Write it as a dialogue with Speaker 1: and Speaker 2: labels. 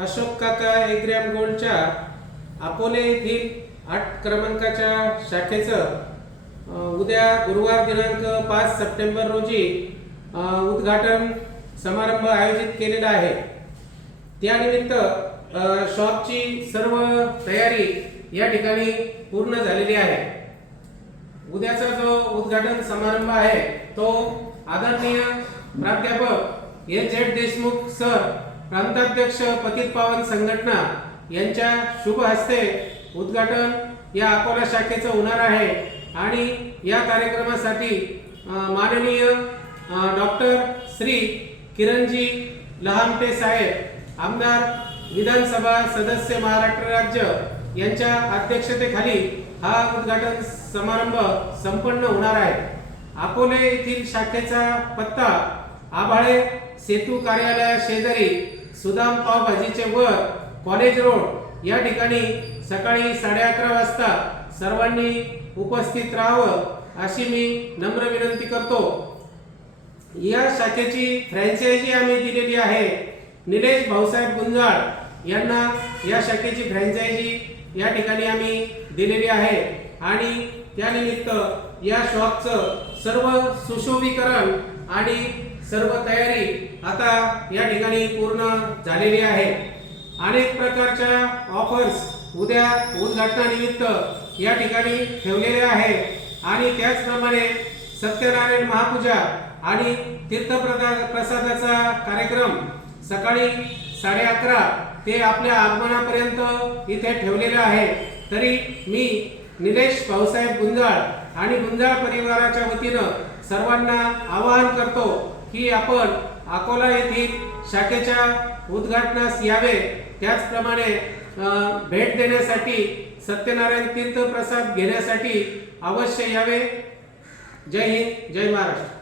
Speaker 1: अशोक काका एग्रॅम गोल्डच्या अकोले येथील आठ क्रमांकाच्या शाखेचं उद्या गुरुवार दिनांक पाच सप्टेंबर रोजी उद्घाटन समारंभ आयोजित केलेला आहे. त्यानिमित्त शॉपची सर्व तयारी या ठिकाणी पूर्ण झालेली आहे. उद्याचा जो उद्घाटन समारंभ आहे तो आदरणीय प्राध्यापक एच. झेड. देशमुख सर प्रांताध्यक्ष पतित पावन संघटना यांच्या शुभ हस्ते उद्घाटन या अकोला शाखेचं होणार आहे. आणि या कार्यक्रमासाठी माननीय डॉक्टर श्री किरणजी लहामटे साहेब आमदार विधानसभा सदस्य महाराष्ट्र राज्य यांच्या अध्यक्षतेखाली हा उद्घाटन समारंभ संपन्न होणार आहे. अकोले येथील शाखेचा पत्ता आभाळे सेतू कार्यालया शेजारी सुदाम पावभाजीचे वर कॉलेज रोड या ठिकाणी सकाळी साडे अकरा वाजता सर्वांनी उपस्थित राहावं अशी मी नम्र विनंती करतो. या शाखेची फ्रँचायझी आम्ही दिलेली आहे. निलेश भाऊसाहेब गुंजाळ यांना या शाखेची फ्रँचायझी या ठिकाणी आम्ही दिलेली आहे. आणि त्यानिमित्त या शॉपचं सर्व सुशोभीकरण आणि सर्व तयारी आता या ठिकाणी पूर्ण झालेली आहे. अनेक प्रकारच्या ऑफर्स उद्या उद्घाटनानिमित्त या ठिकाणी ठेवलेले आहे. आणि त्याचप्रमाणे सत्यनारायण महापूजा आणि तीर्थप्रदा प्रसादाचा कार्यक्रम सकाळी साडे अकरा ते आपल्या आगमनापर्यंत इथे ठेवलेलं आहे. तरी मी निलेश भाऊसाहेब गुंजाळ आणि गुंजाळ परिवाराच्या वतीनं सर्वांना आवाहन करतो की आपण अकोला येथील शाखेच्या उद्घाटनास यावे. त्याचप्रमाणे भेट देण्यासाठी सत्यनारायण तीर्थ प्रसाद घेण्यासाठी अवश्य यावे. जय हिंद जय महाराष्ट्र.